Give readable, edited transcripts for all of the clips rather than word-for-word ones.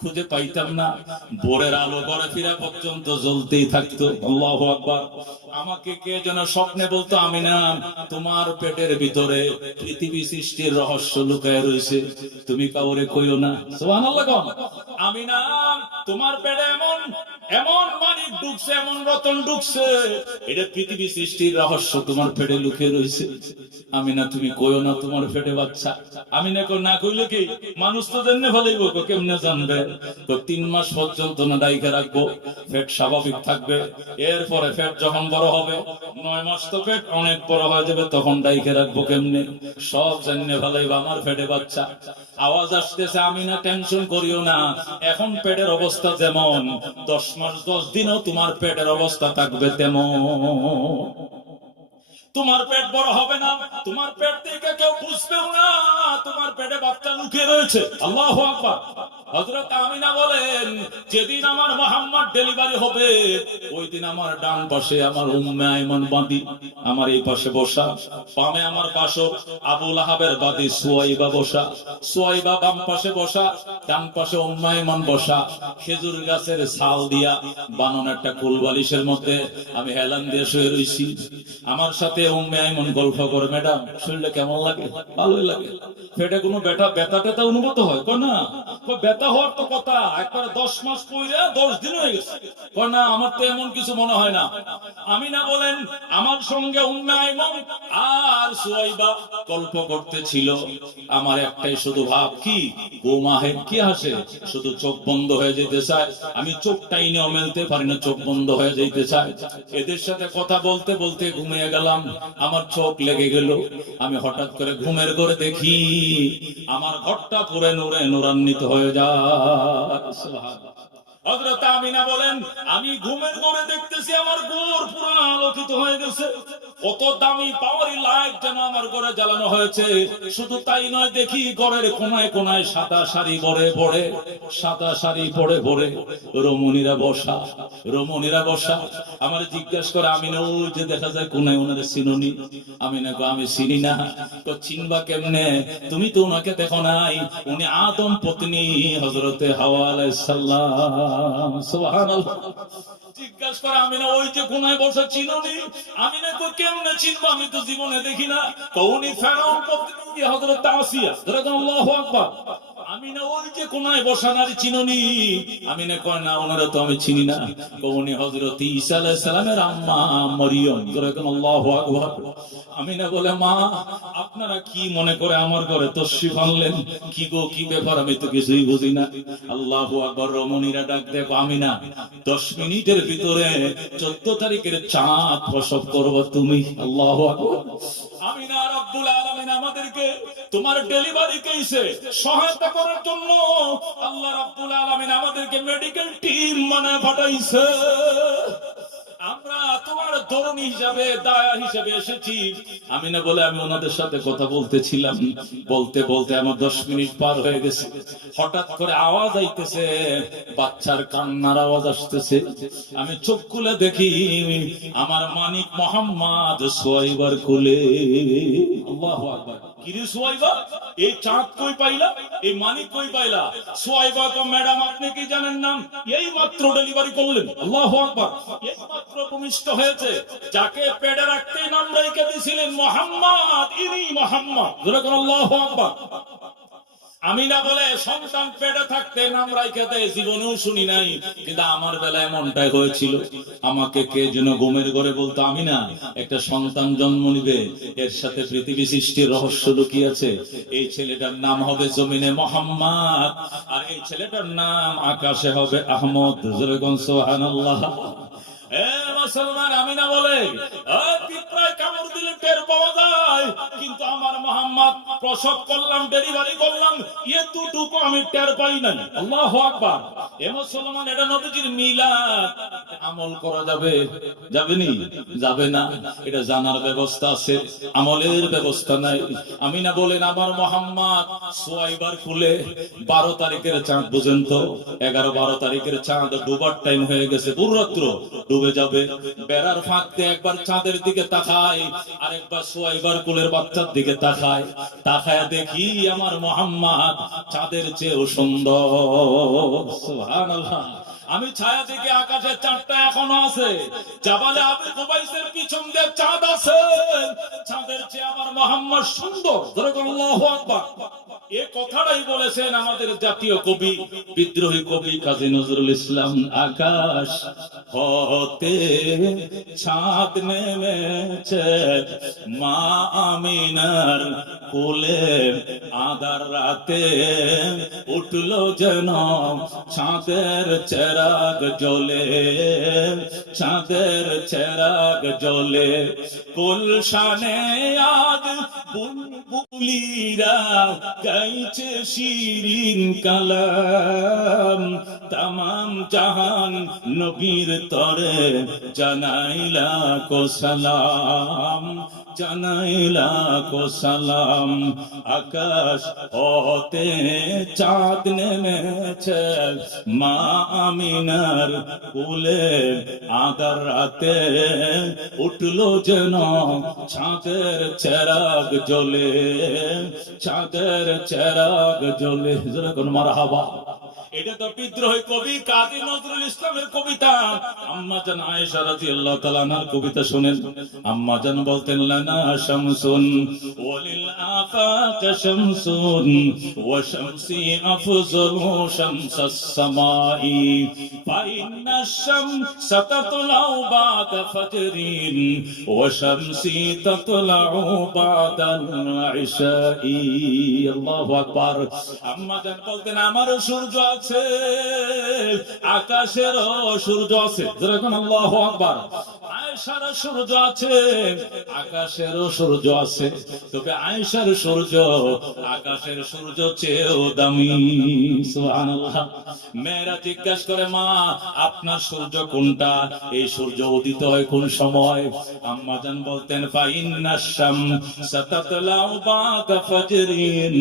খুঁজে পাইতাম না। ভোরের আলো ঘরে ফিরা পর্যন্ত জ্বলতেই থাকতো। আল্লাহু আকবার। আমাকে কে যেন স্বপ্নে বলতো, আমিনা তোমার পেটের ভিতরে পৃথিবী সৃষ্টির রহস্য লুকায় রয়েছে, তুমি কাউরে কইও না। সুবহানাল্লাহ। আমিনা তোমার পেটে এমন এমন মানিক ঢুকছে, এমন রতন ঢুকছে, এটা পৃথিবী সৃষ্টির রহস্য তোমার পেটে লুকিয়ে রয়েছে। আমিনা তুমি কইও না তোমার পেটে বাচ্চা। আমিনা কই না কইলে কি মানুষ তো জেনে ফেলাইব, কেমনে জানবে? তো 3 মাস পর্যন্ত না ডাইকে রাখবো, পেট স্বাভাবিক থাকবে। এরপরে পেট যখন বড় হবে, 9 মাস তো পেট অনেক বড় হয়ে যাবে, তখন ডাইকে রাখবো কেমনে? সব জেনে ফেলাইব আমার পেটে বাচ্চা। আওয়াজ আসতেছে, আমিনা টেনশন করিও না, এখন পেটের অবস্থা যেমন 10 মাস 10 দিনও তোমার পেটের অবস্থা থাকবে তেমন। তোমার পেট বড় হবে না, তোমার পেট থেকে কেউ বুঝবেও না তোমার পেটে বাচ্চা লুকিয়ে রয়েছে। আল্লাহু আকবার। হযরত আমিনা বলেন, যেদিন আমার মুহাম্মদ ডেলিভারি হবে, ওই দিন আমার ডান পাশে আমার উম্মে আইমান বাঁধি, আমার এই পাশে বসা, বামে আমার বাসর আবু লাহাবের বাদী সুয়াইবা বসা, সুয়াইবা বাম পাশে বসা, ডান পাশে উম্মে আইমান বসা। খেজুর গাছের ছাল দিয়া বানানো একটা কুলবালিশের মধ্যে আমি হেলান দিয়ে শুয়ে রইছি। আমার সাথে উম্মে আইমান গল্প করে, ম্যাডাম শরীরটা কেমন লাগে? ভালোই লাগে। পেটে কোনো ব্যথা ট্যাথা অনুভূত হয়? কয় না। ব্যথা হওয়ার তো কথা, একবারে 10 মাস পরে 10 দিন হয়ে গেছে। কয় না, আমার তো এমন কিছু মনে হয় না। আমিনা বলেন, আমার সঙ্গে উম্মে আইমান আর সুয়াইবা গল্প করতেছিল। আমার একটাই শুধু ভাব, কি গোমাহে কি হাসে, শুধু চোখ বন্ধ হয়ে যেতে চায়। আমি চোখটাই নিয়ে মেলতে পারি না, চোখ বন্ধ হয়ে যেতে চায়। এদের সাথে কথা বলতে বলতে ঘুমিয়ে গেলাম, আমার চোখ লেগে গেল। আমি হঠাৎ করে ঘুমের ঘরে দেখি আমার ঘরটা পুরে নূরে নূরান্বিত হয়ে যায়। সুবহানাল্লাহ। হযরত আমিনা বলেন, আমি ঘুমের ঘরে দেখতেছি আমার ঘর পুরো আলোকিত হয়ে গেছে। কত দামি পাওয়ারি লাইট যেন আমার ঘরে জ্বালানো হয়েছে। শুধু তাই নয়, দেখি ঘরের কোনায় কোনায় সাদা শাড়ি পরে পরে, সাদা শাড়ি পরে পরে রমণীরা বসা, রমণীরা বসা। আমার জিজ্ঞাসা করে, আমিনা ওই যে দেখা যায় কোনায়, ওনারে চিনুনি? আমিনা কো, আমি চিনি না। তো চিনবা কেমনে? তুমি তো ওনাকে দেখো নাই, উনি আদম পত্নী হযরতে হাওয়া আলাইহিস সালাম। সুবহানাল্লাহ। জিজ্ঞাসা করে, আমিনা ওই যে কোনায় বসা চিনুনি? আমিনা কো, কেমনে চিনবো, আমি তো জীবনে দেখি না। তো উনি ফেরাউন পত্নী হযরত আসিয়া। আল্লাহু আকবার। আমিনা ওই যে কোনায় বসা নারী চিনুনি? আমিনা কয় না, ওনারা তো আমি চিনি না। উনি হযরত ঈসা আলাইহিস সালামের আম্মা মরিয়ম। আল্লাহু আকবার। আমিনা বলে, মা আপনারা কি মনে করে আমার ঘরে তশরিফ আনলেন? কি গো, কি ব্যাপার, আমি তো কিছুই বুঝি না। আল্লাহু আকবার। রমণীরা ডাক দেখো, আমিনা 10 মিনিটের ভিতরে 14 তারিখের চাঁদ প্রসব করবো তুমি। আল্লাহু আকবার। আমিনা রব্বুল আলামিন আমাদেরকে তোমার ডেলিভারি কেসে সহায়তা করার জন্য আল্লাহ রাব্বুল আলামিন আমাদেরকে মেডিকেল টিম বানায় পাঠাইছে। আমরা তোমার তরুণী হিসাবে, দায়া হিসাবে এসেছি। আমিনা বলে, আমি ওনাদের সাথে কথা বলতেছিলাম, বলতে বলতে আমার 10 মিনিট পার হয়ে গেছে। হঠাৎ করে আওয়াজ আইতেছে, বাচ্চার কান্নার আওয়াজ আসতেছে। আমি চোখ খুলে দেখি আমার মানিক মোহাম্মদ সুয়াইবার কোলে। আল্লাহু আকবার। কিরে সুয়াইবা, এই চাঁদ কই পাইলা, এই মানিক কই পাইলা? সুয়াইবা তো, ম্যাডাম আপনি কি জানেন না, এই মাত্র ডেলিভারি করলেন। আল্লাহু আকবার। এই মাত্র ভূমিষ্ঠ হয়েছে, যাকে পেটে রাখতেই নাম রেখে দিয়েছিলেন মোহাম্মদ, ইনি মোহাম্মদ। আল্লাহু আকবার। আমিনা বলে, সন্তান পেটে থাকতে নাম রাইখে দেয়, জীবনেও শুনি নাই, কিন্তু আমার বেলায় এমনটাই হয়েছিল। আমাকে কে যেন ঘুমের ঘরে বলতো, আমিনা একটা সন্তান জন্ম নিবে, এর সাথে পৃথিবী সৃষ্টির রহস্য লুকিয়ে আছে। এই ছেলেটার নাম হবে জমিনে মোহাম্মদ, আর এই ছেলেটার নাম আকাশে হবে আহমদ। সুবহানাল্লাহ। মুসলমান, আমিনা বলে, পিঁপড়ায় কামড় দিলে টের পাওয়া যায়, কিন্তু আমার মোহাম্মদ প্রসব করলাম, ডেলিভারি করলাম, এতটুকু আমি টের পাই নাই। আল্লাহু আকবার। এ মুসলমান, এটা নবীজির মিলাদ, আমল করা যাবে? যাবেনি? যাবে না। এটা জানার ব্যবস্থা আছে, আমলের ব্যবস্থা নাই। আমিনা বলেন, আমার মোহাম্মদ সুয়াইবার কুলে 12 তারিখের চাঁদ, বুঝেন তো, 11-12 তারিখের চাঁদ ডুবার টাইম হয়ে গেছে, পুররাত্র ডুবে যাবে। বেড়ার ফাঁক দিয়ে একবার চাঁদের দিকে তাকাই, আরেকবার সুয়াইবার কুলে কোলের বাচ্চার দিকে তাকায়, তাকায় দেখি আমার মোহাম্মদ চাঁদের চেয়েও সুন্দর। সুবহানাল্লাহ। আমি ছায়া থেকে আকাশের চাঁদটা এখনো আছে, জাবালে আবু কুবাইসের পিছন দিয়ে চাঁদ আছে, চাঁদের চেয়ে আমার মোহাম্মদ সুন্দর। আল্লাহু আকবার। এ কথাটাই বলেছেন আমাদের জাতীয় কবি, বিদ্রোহী কবি কাজী নজরুল ইসলাম। আকাশ হতে চাঁদ নেমেছে মা আমিনার কোলে, আধার রাতে উঠলো যেন চাঁদের চেরাগ জ্বলে, চাঁদের চেরাগ জ্বলে। গুলশানে আজ বুলবুলিরা গাইছে শিরিন কালাম, তামাম জাহান নবীর তরে জানাইলা কো সালাম, জানাইলা কো সালাম। আকাশ হতে চাঁদ নেমেছে মা আমিনার কোলে, আধার রাতে উঠলো যেন চাঁদের চেরাগ জ্বলে, চাঁদের চেরাগ জ্বলে। যেরকম মারহাবা। এটা তো বিদ্রোহী কবি কাজী নজরুল ইসলামের কবিতা। আম্মা জান আয়েশা রাদিয়াল্লাহু তাআলা আনহার কবিতা শুনেন। আম্মা জান বলতেন, লানা শামসুন ওয়ালিল আফাক শামসুন ওয়া শামসি আফজালু শামসাস সামাই, ফাইন্না শামসা তাতলাউ বাদা ফাজরিন ওয়া শামসি তাতলাউ বাদাল ইশাই। আল্লাহু আকবার। আম্মা জান বলতেন, আমার সূর্য আছে, আকাশেরও সূর্য আছে। যেরকম আল্লাহু আকবার। আয়েশার সূর্য আছে, আকাশেরও সূর্য আছে, তবে আয়েশার সূর্য আকাশের সূর্য চেয়েও দামি। সুবহানাল্লাহ। মেয়েরা জিজ্ঞাসা করে, মা আপনার সূর্য কোনটা? এই সূর্য উদিত হয় কোন সময়? আম্মা জান বলতেন, ফাইন্নাশ শামসা তাতলাউ বাদা ফাজরিন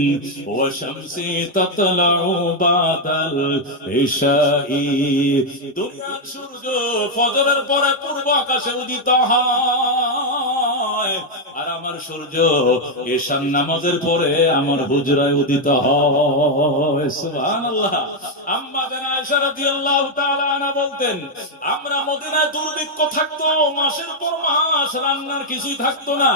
ওয়া শামসি তাতলাউ বাদাল ইশাই। দুনিয়ার সূর্য ফজরের পরে পূর্ব আকাশে উদিত হয়, আর আমার সূর্য ঈশার নামাজের পরে আমার হুজরায় উদিত হয়। সুবহানাল্লাহ। আম্মা জান আয়েশা রাদিয়াল্লাহু তাআলা আনহা বলতেন, আমরা মদিনায় দুর্ভিক্ষ থাকতো, মাসের পর মাস রান্নার কিছুই থাকতো না,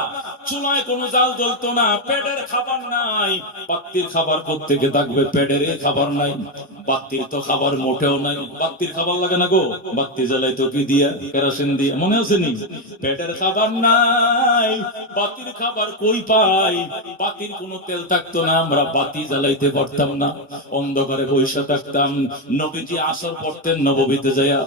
চুলায় কোনো জাল জ্বলতো না, পেটের খাবার নাই। বাত্তির খাবার কোত্থেকে থাকবে? পেটের খাবার নাই, বাত্তির তো খাবার মোটেও নাই। বাত্তির খাবার লাগে না গো, বাত্তি জ্বালাই তো কি দিয়া? কেরোসিন দিয়া। মনে আছে নি? পেটের খাবার নাই, বাতির খাবার কই পাই? বাতির কোনো তেল থাকতো না, আমরা বাতি জ্বালাইতে পারতাম না, অন্ধকারে বসে থাকতাম। নবীজি আসর পড়তেন নববীতে যায়া,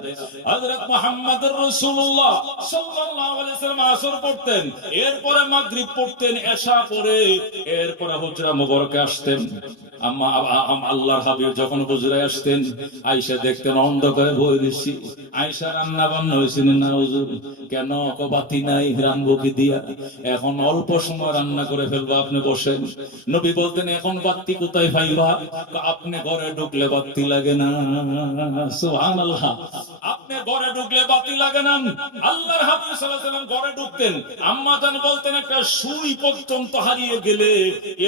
হযরত মুহাম্মদুর রাসূলুল্লাহ সাল্লাল্লাহু আলাইহি ওয়াসাল্লাম আসর পড়তেন, এরপরে মাগরিব পড়তেন, এশা পড়ে এরপরে হুজরা মুবারকে আসতেন। আল্লাহর হাবিব যখন হুজরায় আসতেন, আয়েশা দেখতেন অন্ধকারে বই দিছি। আয়েশা রান্না বান্না হয়েছিল না হুজুর? কেন? বাতি নাই, রান্নবো কি দিয়া? এখন অল্প সময় রান্না করে ফেলবো, আপনি বসেন। নবী বলতেন, এখন বাতি কোথায় পাইবা? আপনি ঘরে ঢুকলে বাতি লাগে না। সুবহানাল্লাহ। আপনি ঘরে ঢুকলে বাতি লাগে না। আল্লাহর হাবিব সাল্লাল্লাহু আলাইহি ওয়াসাল্লাম ঘরে ঢুকতেন, আম্মা জান বলতেন, একটা সুই পর্যন্ত হারিয়ে গেলে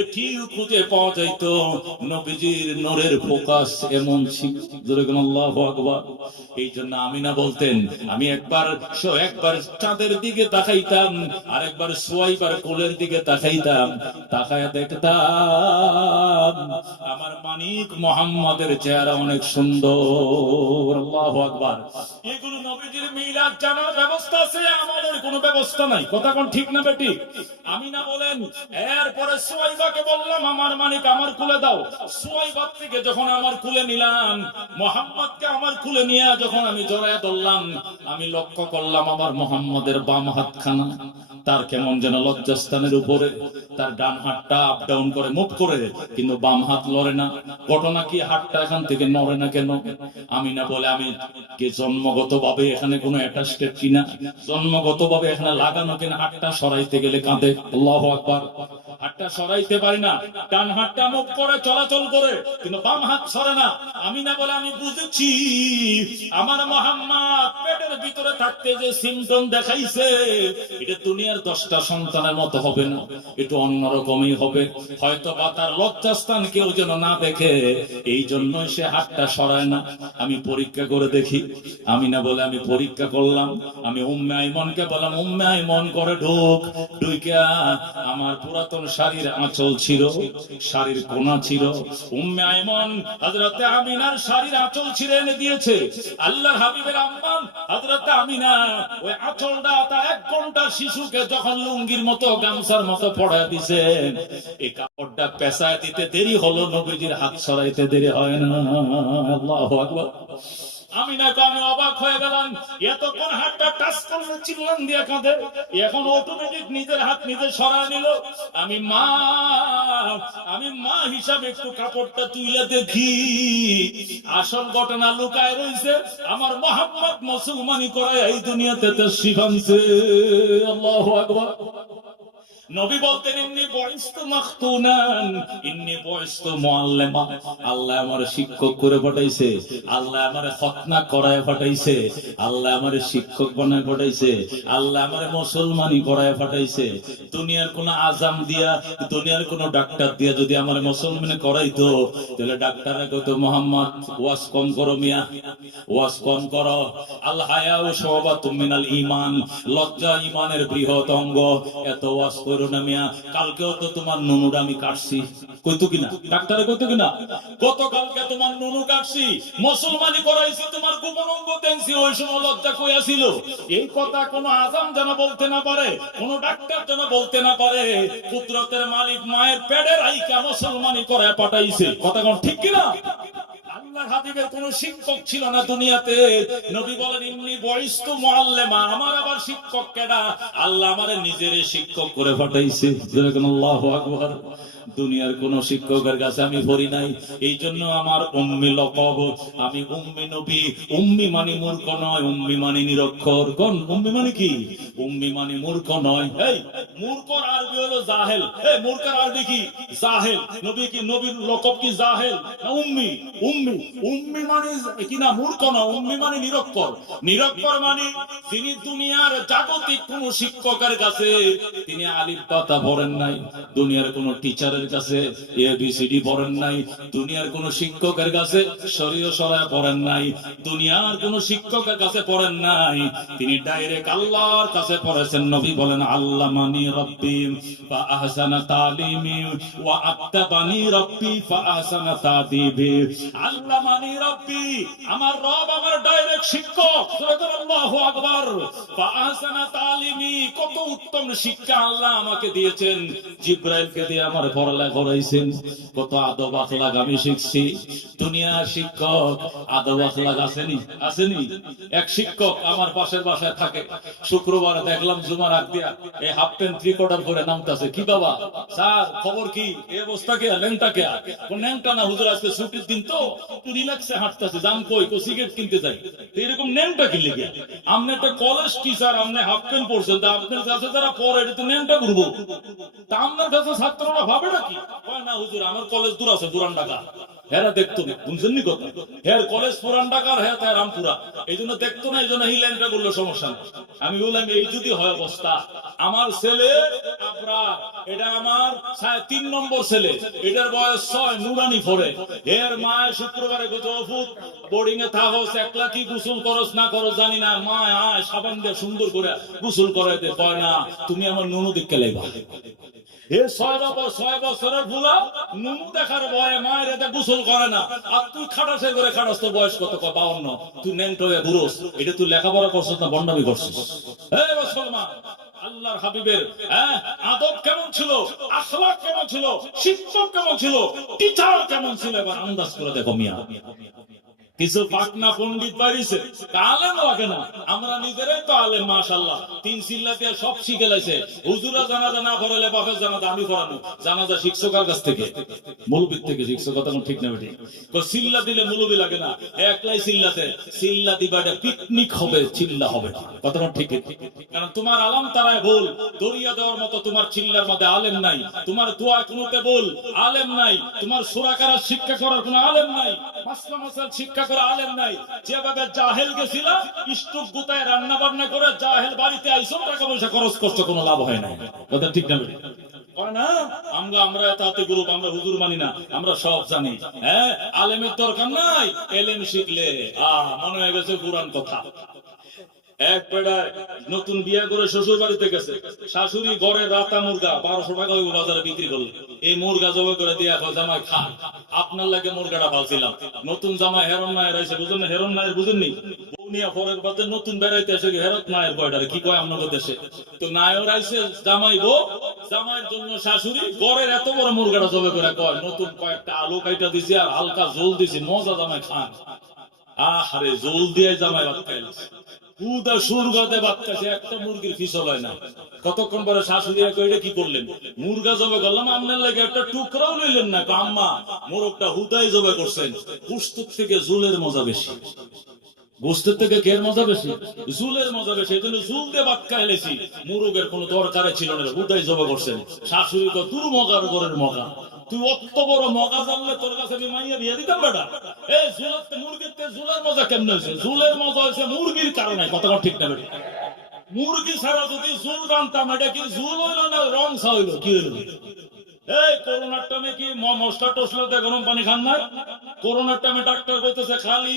এটি খুঁজে পাওয়া যাইতো। নবীজির নূরের ফোকাস এমন ছিল। আল্লাহু আকবার। এই জন্য আমিনা বলতেন, আমি একবার চাঁদের দিকে তাকাইতাম, আর একবার সুয়াইবার কোলের দিকে তাকাইতাম, তাকায়া দেখতাম আমার মানিক মুহাম্মাদের চেহারা অনেক সুন্দর। আল্লাহু আকবার। এগুলো নবীজির মিলাদ জানার ব্যবস্থা আছে, আমাদের কোনো ব্যবস্থা নাই। কথা কোন ঠিক না বেটি? আমিনা বলেন, এরপরে সুয়াইবাকে বললাম, আমার মানিক আমার কুলে দাও। সুয়াইবা থেকে যখন আমার কুলে নিলাম, মুহাম্মদকে আমার কুলে নিয়ে যখন আমি জড়ায় ধরলাম, আমি লক্ষ্য করলাম আমার মুহাম্মদের বাম হাতখানা তার কেমন যেন লজ্জাস্থানের উপরে, তার ডান হাতটা আপ ডাউন করে, মুভ করে, কিন্তু বাম হাত লড়ে না। ঘটনা কি? হাতটা এখান থেকে নড়ে না কেন? আমিনা বলে, আমি কি জন্মগত ভাবে এখানে কোনো অ্যাটাচমেন্ট কিনা, জন্মগত ভাবে এখানে লাগানো কিনা, হাতটা সরাইতে গেলে কাঁদে। আল্লাহু আকবার। হাতটা সরাইতে পারি না, ডান হাতটা মুখ করে চলাচল করে, কিন্তু বাম হাত সরে না। আমি না বলে আমি বুঝেছি আমার মোহাম্মদ পেটের ভিতরে থাকতে যে সিমটম দেখাইছে এটা দুনিয়ার 10টা সন্তানের মতো হবে না, একটু অন্যরকমই হবে। হয়তো বা তার লজ্জাস্থান কেউ যেন না দেখে, এই জন্য সে হাতটা সরায় না। আমি পরীক্ষা করে দেখি। আমি না বলে আমি পরীক্ষা করলাম। আমি উম্মে আইমনকে বললাম, উম্মে আইমন করে ঢুকিয়া আমার পুরাতন শাড়ির আঁচল ছিল, শাড়ির কোনা ছিল। উম্মে আইমন হযরতে আমিনার শাড়ির আঁচল ছিঁড়ে এনে দিয়েছে। আল্লাহর হাবিবের আম্মা হযরতে আমিনা ওই আঁচলটা তার 1 ঘন্টা শিশুকে যখন লুঙ্গির মতো গামছার মতো পড়ায় দিছে, এই কাপড়টা পেঁচায় দিতে দেরি হলো, নবীজির হাত সরাইতে দেরি হয় না। আল্লাহু আকবার। আমি অবাক হয়ে গেলাম, এতক্ষণ হাতটা টাচ করলে চিল্লান দিয়ে কাঁদে, এখন অটোমেটিক নিজের হাত নিজে সরায় নিল। আমি মা হিসাবে একটু কাপড়টা তুলে দেখি, আসল ঘটনা লুকায় রয়েছে। আমার মোহাম্মদ মুসলমানি করে এই দুনিয়াতে তাশরীফ আনছে। আল্লাহু আকবার। নবী বলতেন, ইন্নী বুইস্তু মাখতুনান, ইন্নী বুইস্তু মুআল্লিমা। আল্লাহ আমারে শিক্ষক করে পাঠাইছে, আল্লাহ আমারে খতনা করায় পাঠাইছে, আল্লাহ আমারে শিক্ষক বানায় পাঠাইছে, আল্লাহ আমারে মুসলমানি করায় পাঠাইছে। দুনিয়ার কোন আজাম দিয়া, দুনিয়ার কোন ডাক্তার দিয়া যদি আমারে মুসলমানি করাইতো, তাহলে ডাক্তাররা কইতো, মোহাম্মদ ওয়াজ কম করো মিয়া, ওয়াজ কম করো। আল হায়াউ শুবাতুম মিনাল ঈমান, লজ্জা ঈমানের বৃহৎ অঙ্গ, এত ওয়াজ করো না মিয়া। কালকেও তো তোমার নুনুর আমি কাটছি, কইতো কিনা ডাক্তারে, কইতো কিনা গতকালকে তোমার নুনু কাটছি, মুসলমানি করাইছি, তোমার গোপন অঙ্গ দেখছি, ওই সময় লজ্জা কইয়া ছিল। এই কথা কোন আজাম যেন বলতে না পারে, কোন ডাক্তার যেন বলতে না পারে। কুদরতের মালিক মায়ের পেটের আইকা মুসলমানি করায় পাঠাইছে। কথা কোন ঠিক কিনা? আল্লাহর হাবিবের কোন শিক্ষক ছিল না দুনিয়াতে। নবী বলেন, ইন্নী বুইস্তু মুআল্লিমা, আমার আবার শিক্ষক কেডা? আল্লাহ আমারে নিজের শিক্ষক করে পাঠাইছে। আল্লাহু আকবার। দুনিয়ার কোন শিক্ষকের কাছে আমি পড়ি নাই, এই জন্য আমার উম্মি লকব। আমি উম্মি নবী। উম্মি মানে মূর্খ নয়, উম্মি মানে নিরক্ষর। কোন উম্মি মানে কি? উম্মি মানে মূর্খ নয়। এই মূর্খর আরবি হলো জাহেল। এই মূর্খের আরবি কি? জাহেল। নবী কি, নবীর লকব কি জাহেল না উম্মি? উম্মি। উম্মি মানে কি না মূর্খ না, উম্মি মানে নিরক্ষর। নিরক্ষর মানে যিনি দুনিয়ার জাগতিক কোন শিক্ষকের কাছে তিনি আলিফ বাতা পড়েন নাই, দুনিয়ার কোন টিচারের কাছে এবিসিডি পড়েন নাই, দুনিয়ার কোন শিক্ষকের কাছে শরীয় সরায় পড়েন নাই, দুনিয়ার কোন শিক্ষকের কাছে পড়েন নাই, তিনি ডাইরেক্ট আল্লাহর কাছে পড়েছেন। নবী বলেন, আল্লামানি রাব্বি ফা আহসানা তালিমি ওয়া আত্তাবানি রাব্বি ফা আহসানা তাদিবি। আল্লামানি রাব্বি, আমার রব আমার ডাইরেক্ট শিক্ষক। আল্লাহু আকবার। ফা আহসানা তালিমি, কত উত্তম শিক্ষা আল্লাহ আমাকে দিয়েছেন। জিবরাইলকে দিয়ে আমার পড়ালেখা করাইছেন। কত আদব আখলাক আমি শিখছি। দুনিয়ার শিক্ষক আদব আখলাক আসেনি? আসেনি? এক শিক্ষক আমার পাশের বাসায় থাকে। শুক্রবার দেখলাম জুমার আগ দিয়া এই হাফ প্যান্ট 3/4 পরে নামতাছে। কি বাবা স্যার খবর কি? এই অবস্থা কে? ল্যাংটা কে? কোন ল্যাংটা না হুজুর, আজকে ছুটির দিন তো একটু রিল্যাক্সে হাঁটতাছে। জাম কই কো সিগারেট কিনতে যাই। এরকম ল্যাংটা কি লিখে? আপনি একটা কলেজ টিচার, আপনি হাফ প্যান্ট পড়ছেন, তা আপনার কাছে যারা পড়ে এটা তো ল্যাংটা ঘুরবো। তা আপনার কাছে ছাত্ররা ভাবে নাকি? না হুজুর, আমার কলেজ দূর আছে, পুরান ঢাকা। হেরা দেখতো না, বুঝছেন নি কথা? হের কলেজ পুরান ঢাকার, হ্যাঁ তাই রামপুরা, এই জন্য দেখতো না, এই জন্য হিল্যান্ডটা করলো, সমস্যা নেই। আমি বললাম, এই যদি হয় অবস্থা, আমার ছেলে আবরার, এটা আমার 3 নম্বর ছেলে, এটার বয়স 6, নুরানি পড়ে। এর মায় শুক্রবারে গজফুত বোর্ডিং এ থাকস, একলা কি গোসল করস না করস জানি না, মায় আয় সাবান দিয়ে সুন্দর করে গোসল করে দে। কয় না, তুমি আমার নুনু দেখতে লাইবা। 6 বছরের বুলা নুনু দেখার ভয়ে মায়ের এতে গোসল করে না। আর তুই খাটাসে করে খাটাস, তোর বয়স কত? 52। তুই ন্যাংটো হয়ে ঘুরোস, এটা তুই লেখাপড়া করছিস না বন্ডামি করছিস? হে মুসলমান, আল্লাহর হাবিবের আদব কেমন ছিল, আখলাক কেমন ছিল, শিক্ষক কেমন ছিল, টিচার কেমন ছিল, এবার আন্দাজ করে দেখো মিয়া। কিছু পাকনা পণ্ডিত বাড়িছে আলেম লাগে না, আমরা নিজেরাই তো আলেম মাশাআল্লাহ, 3 চিল্লা দিয়ে সব শিখে লাইছে। হুজুরা জানাজা না পড়ালে বাপের জানাজা আমি পড়ানো, জানাজা শিক্ষকের কাছ থেকে, মুলবির থেকে শিখছো, কথা ঠিক না বেটি? তো চিল্লা দিলে মুলবি লাগে না, একলাই চিল্লাতে, চিল্লা দিবাটা পিকনিক হবে, চিল্লা হবে না, কথা ঠিক। কারণ তোমার আলাম তারায় বল, দরিয়া দেওয়ার মতো তোমার চিল্লার মধ্যে আলেম নাই, তোমার দোয়া কুনুতে বল আলেম নাই, তোমার সূরা কারাত শিক্ষা করার কোনো আলেম নাই, মাসলা মাসাল শিক্ষা করে আলেম নাই। যেভাবে জাহেল গেছিল স্টুক গুতায় রান্না বান্না করে জাহেল বাড়িতে আইসো, টাকা পয়সা খরচ করছে, কোনো লাভ হয় না, কথা ঠিক না বেটি? না আমরা তাতে গ্রুপ, আমরা হুজুর মানি না, আমরা সব জানি। হ্যাঁ, আলেমের দরকার নাই, এলেম শিখলে মনে হয়ে গেছে পুরান কথা। এক বেড়ায় নতুন বিয়া করে শ্বশুর বাড়িতে গেছে, শাশুড়ি ঘরে রাতা মুরগা 1200 টাকা ওই বাজারে বিক্রি করলো। এই মুরগা জবাই করে দিয়া জামাই খান, আপনার লাগে মুরগাটা ভালছিলাম। নতুন জামাই হেরন নায়ের আইসে, বুঝেন না? হেরন নায়ের বুঝেননি? বৌনিয়া পরের বাদে নতুন বেড়াইতে এসে হেরত নায়ের কয়টারে কি কয় আপনার দেশে? তো নায়ের আইসে জামাই বউ, জামাইয়ের জন্য শাশুড়ি ঘরের এত বড় মুরগাটা জবাই করে কয় নতুন কয়েকটা আলু কাইটা দিছি আর হালকা জোল দিছি, মজা জামাই খান। আরে জোল দিয়ে জামাই ভাত খাইছে, পুদা সুরগাতে বাচ্চাছে, একটা মুরগির ফিসল হয় না। কতক্ষণ পরে শাশুড়ি কইলে কি করলেন? মুরগা জবে করলাম, আপনার লাগে একটা টুকরাও লইলেন না। আম্মা মোরগটা হুদাই জবে করছেন, গোশতের থেকে জুলের মজা বেশি, গোশতের থেকে কের মজা বেশি? জুলের মজা বেশি, এই জন্য জুল দিয়ে ভাত খাইলেছি। মুরগের কোনো দরকারে ছিল না, হুদাই জবে করছেন। শাশুড়ি তো তুর মগার ঘরের মগা, তুই অত বড় মগা জানলে তোর কাছে আমি মাইয়া বিয়ে দিতাম বেটা। এই জুলের মুরগির জুলের মজা কেমন হয়েছে? জুলের মজা হয়েছে মুরগির কারণে, কথা ঠিক না বেটা? মুরগি ছাড়া যদি জুল রানতাম, এটা কি জুল হইল না রং ছা হইল? কি হইল? এই করোনার টাইমে কি মশলা টসলা দিয়ে গরম পানি খান না? করোনার টাইমে ডাক্তার কইতেছে খালি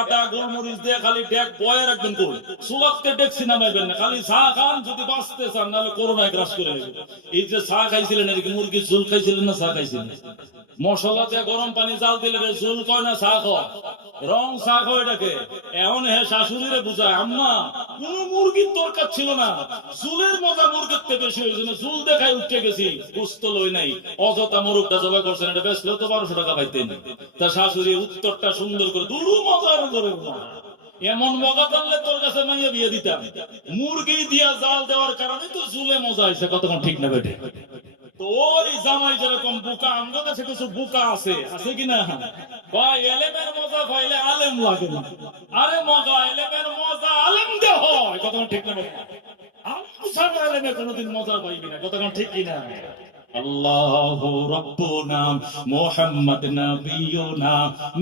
আটা গোলমরিচ দিয়ে খালি ডেক বয়ে রাখবেন, কোন সুলাতকে ডেক সিনেমাইবেন না, খালি চা খান যদি বাঁচতে চান, নাহলে করোনায় গ্রাস করে নেবে। এই যে চা খাইছিলেন, এদিকে মুরগির ঝোল খাইছিলেন না চা খাইছিলেন? মশলা দিয়ে গরম পানি জাল দিলে ঝোল কয় না চা খাওয়া, রং চা খাওয়া এটাকে। এখন হে শাশুড়িরে বুঝায়, আম্মা কোন মুরগির দরকার ছিল না, চুলের মজা মুরগির থেকে বেশি হয়েছে, চুল দেখায় উঠে গেছি, বুঝত লই নাই, অযথা মুরগটা জবাই করছেন, এটা বেশ তো 1200 টাকা পাইতেন। তা শাশুড়ি উত্তরটা সুন্দর করে, দুরু মজার করে, এমন মজা জানলে তোর কাছে মাইয়া বিয়ে দিতাম, মুরগি দিয়া জাল দেওয়ার কারণে তো চুলে মজা হয়েছে, কতক্ষণ ঠিক না বেটে? তো ওই জামাই যেরকম বুকা, আমাদের কাছে কিছু বুকা আছে, আছে কিনা? ভাই এলেমের মজা পাইলে আলেম লাগে না, আরে মজা এলেমের মজা আলেম দে হয়, কতক্ষণ ঠিক না? আলেম ছাড়া এলেমে কোনোদিন মজা পাইবি না, কতক্ষণ ঠিক কিনা? আল্লাহু রাব্বুনা মুহাম্মদ নাবিয়ুনা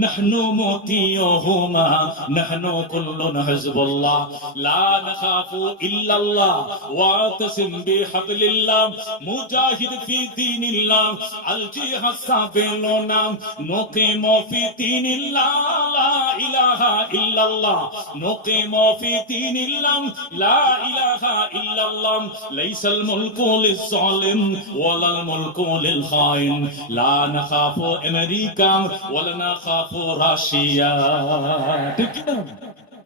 নাহনু মুতিয়ুহুমা নাহনু কুল্লুন হিজবুল্লাহ লা নাখাফু ইল্লাল্লাহ ওয়া তাসিম বিহাবলিল্লাহ মুজাহিদ ফি দীনিল্লাহ আল জিহাদ সাবিলুনা নুকিমু ফি দীনিল্লাহ লা ইলাহা ইল্লাল্লাহ নুকিমু ফি দীনিল্লাহ লা ইলাহা ইল্লাল্লাহ লাইসাল মুলকু লিজ-জালিম ওয়ালা الملك للخائن لا نخاف امريكا ولا نخاف روسيا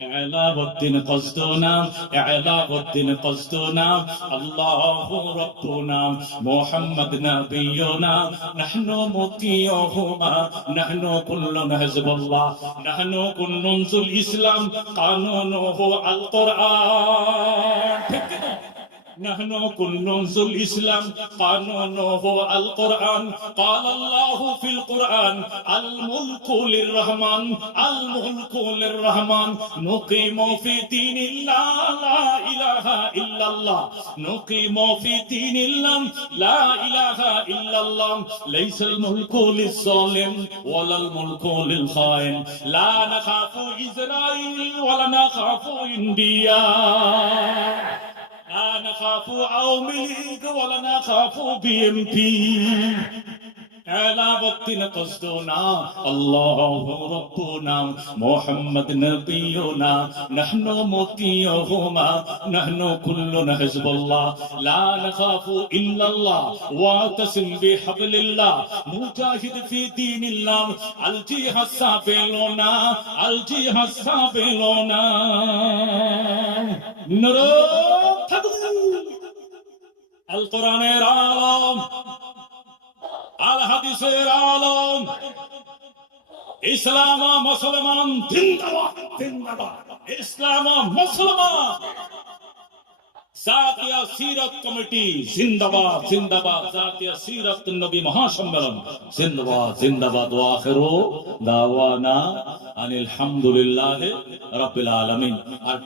إعلاء الدين قصدنا إعلاء الدين قصدنا الله ربنا محمد نبينا نحن مطيعهما نحن كل حزب الله نحن كل ننصر الإسلام قانونه القرآن نحن كل ننصر الإسلام قانونه القرآن قال الله في القرآن الملك للرحمن الملك للرحمن نقيم في دين الله لا إله إلا الله نقيم في دين الله لا إله إلا الله ليس الملك للظالم ولا الملك للخائن لا نخاف إسرائيل ولا نخاف إنديا لا نخاف عوامل ولا نخاف BNP إعلاء الدين قصدنا الله ربنا محمد نبينا نحن مطيعهما نحن كلنا حزب الله لا نخاف إلا الله واعتصم بحبل الله مجاهد في دين الله الجهاد سابلنا الجهاد سابلنا نرى আল কোরআনের আলম আল হাদিসের আলম ইসলাম ও মুসলমান জিন্দাবাদ জিন্দাবাদ, ইসলাম ও মুসলমান। জাতীয় সিরত কমিটি জিন্দাবাদ জিন্দাবাদ, জাতীয় সিরত নবী মহাসম্মেলন জিন্দাবাদ জিন্দাবাদ। ওয়া আখিরু দাওয়ানা আনিল হামদুলিল্লাহি রাব্বিল আলামিন। আর